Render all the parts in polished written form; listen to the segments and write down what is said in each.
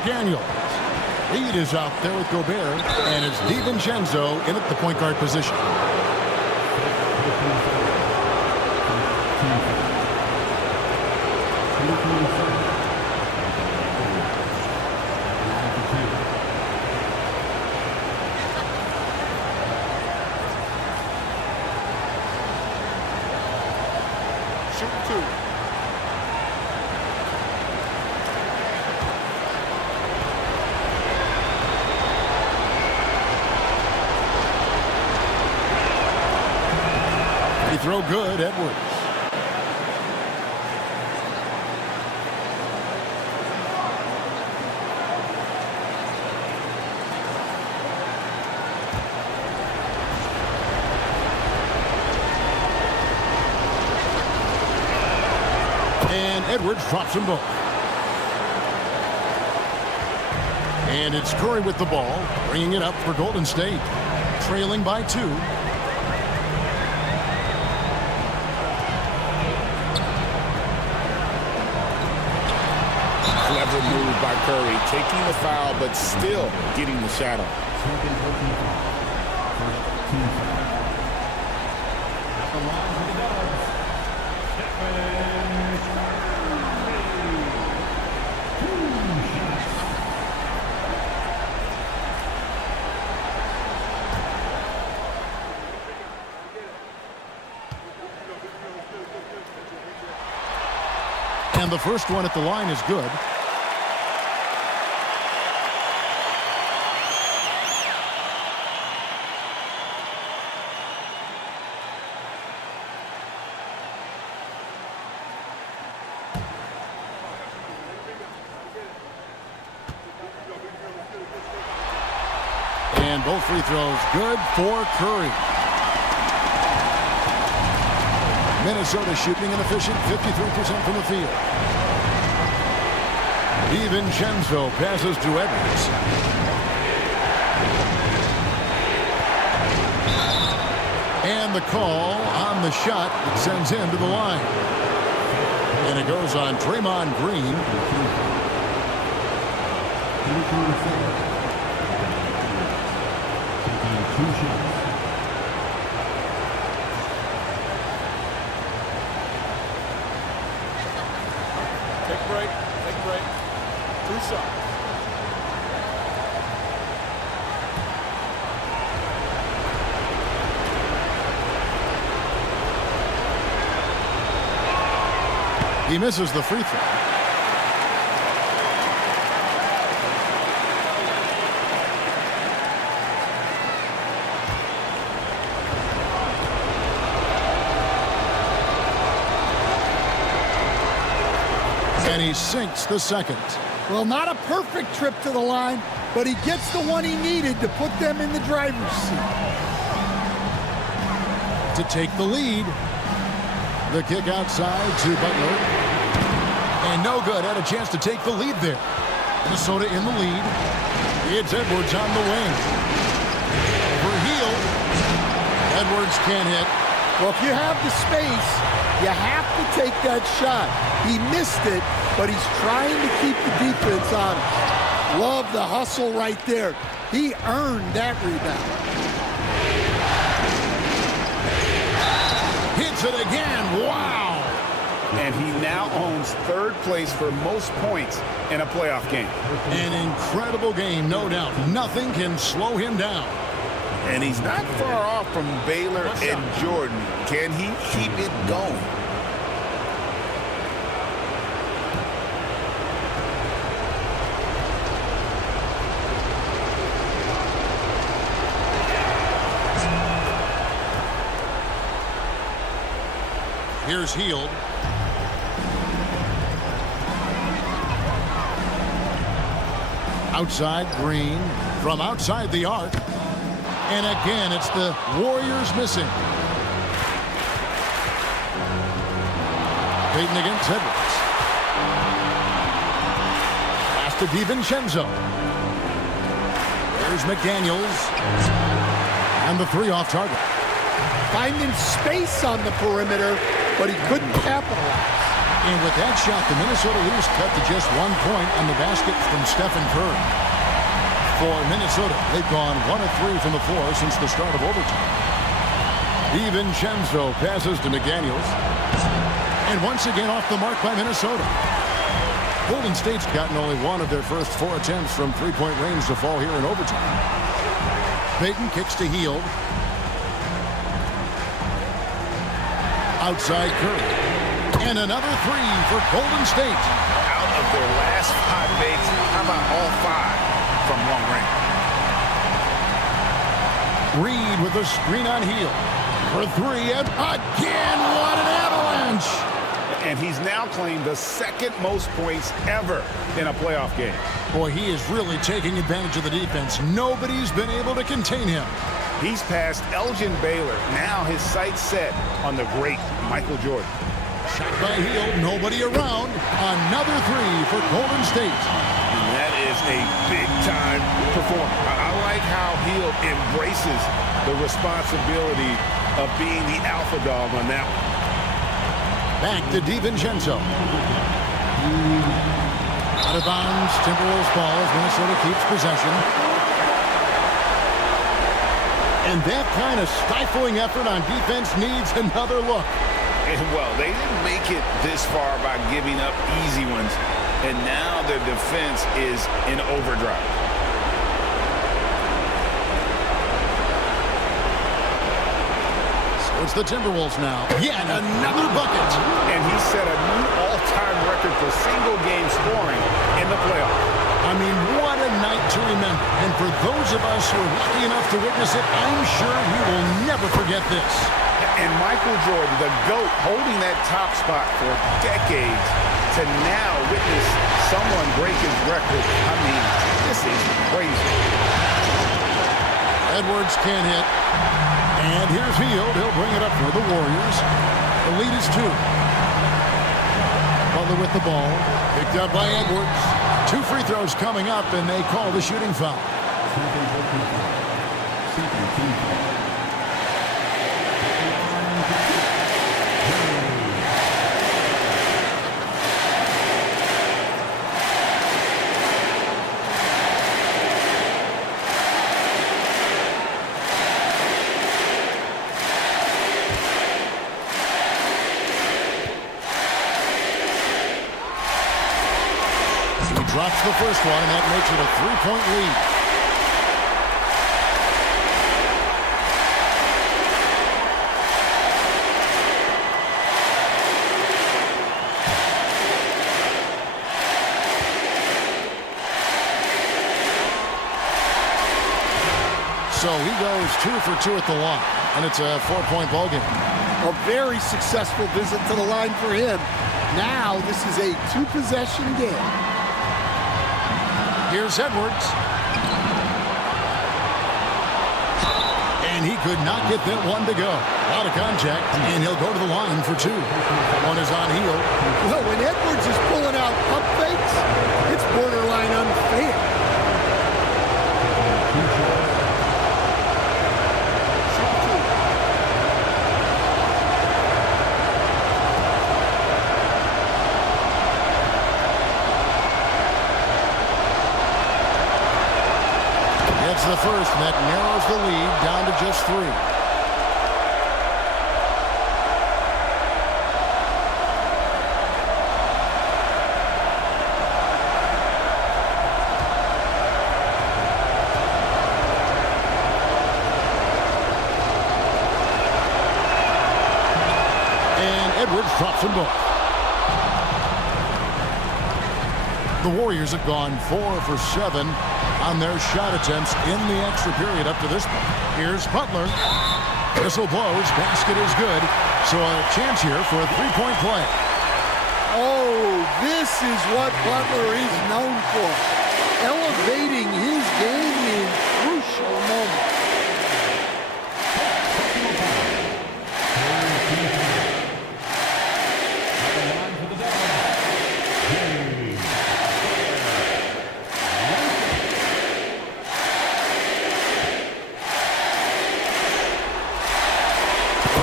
McDaniels. Lead is out there with Gobert, and it's DiVincenzo in at the point guard position. Throw good, Edwards. And Edwards drops them both. And it's Curry with the ball, bringing it up for Golden State, trailing by 2. Clever move by Curry, taking the foul, but still getting the shot off. And the first one at the line is good. And both free throws good for Curry. Minnesota shooting an efficient 53% from the field. DiVincenzo passes to Edwards. And the call on the shot that sends him to the line. And it goes on Draymond Green. Take a break. Take a break. 2 shots. He misses the free throw. And he sinks the second. Well, not a perfect trip to the line, but he gets the one he needed to put them in the driver's seat. To take the lead. The kick outside to Butler. And no good. Had a chance to take the lead there. Minnesota in the lead. It's Edwards on the wing. Over heel. Edwards can't hit. Well, if you have the space, you have to take that shot. He missed it, but he's trying to keep the defense honest. Love the hustle right there. He earned that rebound. Hits it again. Wow. And he now owns 3rd place for most points in a playoff game. An incredible game, no doubt. Nothing can slow him down. And he's not far off from Baylor and Jordan. Can he keep it going? Here's Hield. Outside Green from outside the arc. And again, it's the Warriors missing. Payton against Edwards. Pass to DiVincenzo. There's McDaniels. And the 3 off target. Finding space on the perimeter, but he couldn't capitalize. And with that shot, the Minnesota Leafs cut to just 1 point on the basket from Stephen Curry. For Minnesota, they've gone 1 of 3 from the floor since the start of overtime. DiVincenzo passes to McDaniels. And once again off the mark by Minnesota. Golden State's gotten only 1 of their first 4 attempts from three-point range to fall here in overtime. Payton kicks to Hield. Outside Curry. And another 3 for Golden State. Out of their last 5 makes, how about all 5 from long range? Reed with a screen on Hield. For 3, and again, what an avalanche! And he's now claimed the 2nd most points ever in a playoff game. Boy, he is really taking advantage of the defense. Nobody's been able to contain him. He's passed Elgin Baylor. Now his sights set on the great Michael Jordan. Shot by Hield, nobody around. Another 3 for Golden State. And that is a big-time performance. I like how Hield embraces the responsibility of being the alpha dog on that one. Back to DiVincenzo. Out of bounds, Timberwolves ball as Minnesota keeps possession. And that kind of stifling effort on defense needs another look. And well, they didn't make it this far by giving up easy ones. And now their defense is in overdrive. So it's the Timberwolves now. Yet another bucket. And he set a new all-time record for single-game scoring in the playoffs. I mean, what a night to remember. And for those of us who are lucky enough to witness it, I'm sure we will never forget this. And Michael Jordan, the GOAT, holding that top spot for decades, to now witness someone break his record. I mean, this is crazy. Edwards can't hit. And here's Hield. He'll bring it up for the Warriors. The lead is 2. Butler with the ball. Picked up by Edwards. 2 free throws coming up, and they call the shooting foul. Drops the first one, and that makes it a 3-point lead. So he goes 2 for 2 at the line, and it's a 4-point ball game. A very successful visit to the line for him. Now this is a 2-possession game. Here's Edwards. And he could not get that one to go. Out of contact, and he'll go to the line for 2. One is on Hield. Well, when Edwards is pulling out pump fakes, it's borderline unfair. The first, and that narrows the lead down to just 3. And Edwards drops them both. The Warriors have gone 4 for 7 on their shot attempts in the extra period up to this point. Here's Butler. Whistle blows. Basket is good. So a chance here for a 3-point play. Oh, this is what Butler is known for. Elevating his game in crucial moments.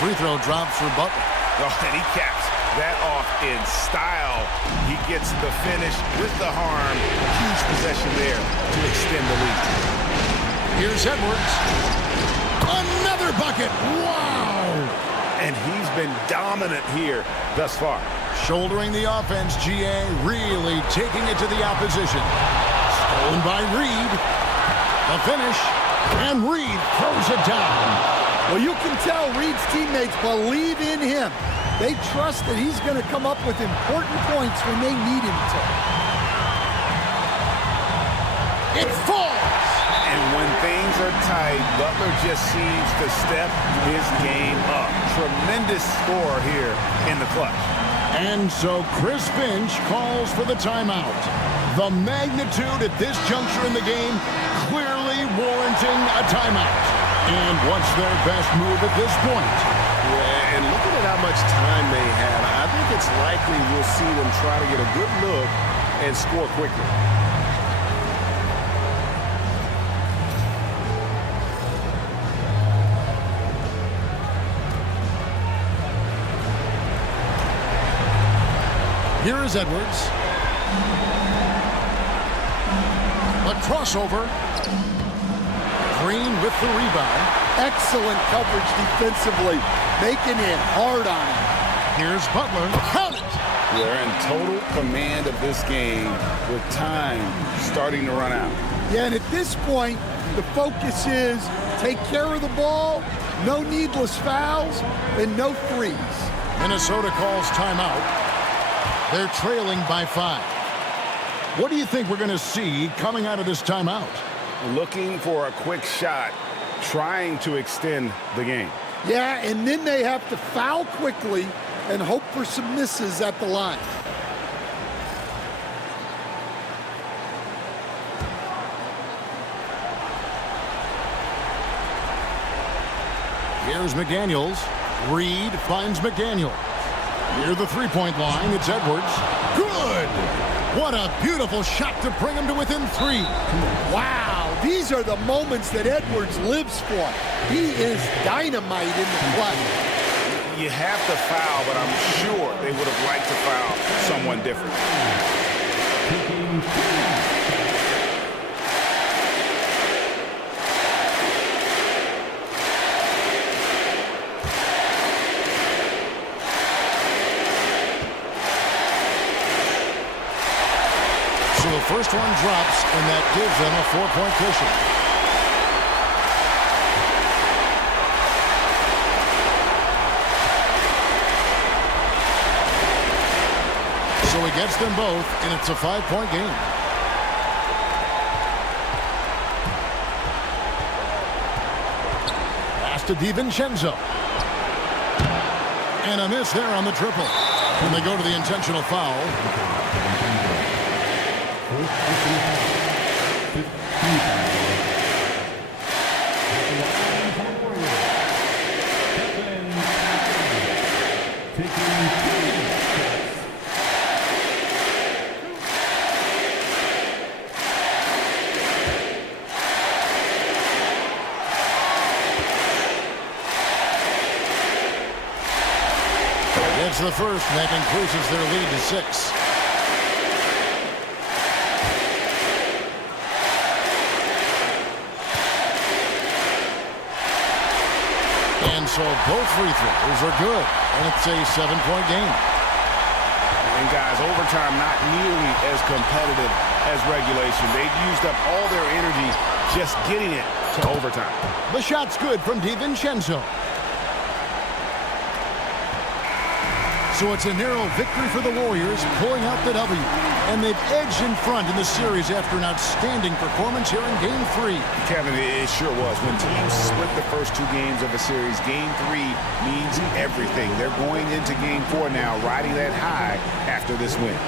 Free throw drops for Butler. Oh, and he caps that off in style. He gets the finish with the harm. Huge possession there to extend the lead. Here's Edwards. Another bucket. Wow. And he's been dominant here thus far. Shouldering the offense, GA really taking it to the opposition. Stolen by Reed. The finish. And Reed throws it down. Well, you can tell Reed's teammates believe in him. They trust that he's going to come up with important points when they need him to. It falls. And when things are tight, Butler just seems to step his game up. Tremendous score here in the clutch. And so Chris Finch calls for the timeout. The magnitude at this juncture in the game clearly warranting a timeout. And what's their best move at this point? Yeah, and looking at how much time they have, I think it's likely we'll see them try to get a good look and score quickly. Here is Edwards. A crossover. Green with the rebound. Excellent coverage defensively, making it hard on him. Here's Butler. Count it. They're in total command of this game with time starting to run out. Yeah, and at this point, the focus is take care of the ball, no needless fouls, and no threes. Minnesota calls timeout. They're trailing by 5. What do you think we're going to see coming out of this timeout? Looking for a quick shot, trying to extend the game. Yeah, and then they have to foul quickly and hope for some misses at the line. Here's McDaniels. Reed finds McDaniel. Near the three-point line, it's Edwards. Good! What a beautiful shot to bring him to within 3. Wow, these are the moments that Edwards lives for. He is dynamite in the play. You have to foul, but I'm sure they would have liked to foul someone different. So the first one drops, and that gives them a 4-point cushion. So he gets them both, and it's a 5-point game. Pass to DiVincenzo. And a miss there on the triple. And they go to the intentional foul. It's the first, and that increases their lead to 6. And so both free throws are good, and it's a 7-point game. And guys, overtime not nearly as competitive as regulation. They've used up all their energy just getting it to overtime. The shot's good from DiVincenzo. So it's a narrow victory for the Warriors, pulling out the W. And they've edged in front in the series after an outstanding performance here in Game 3. Kevin, it sure was. When teams split the first 2 games of a series, Game 3 means everything. They're going into Game 4 now, riding that high after this win.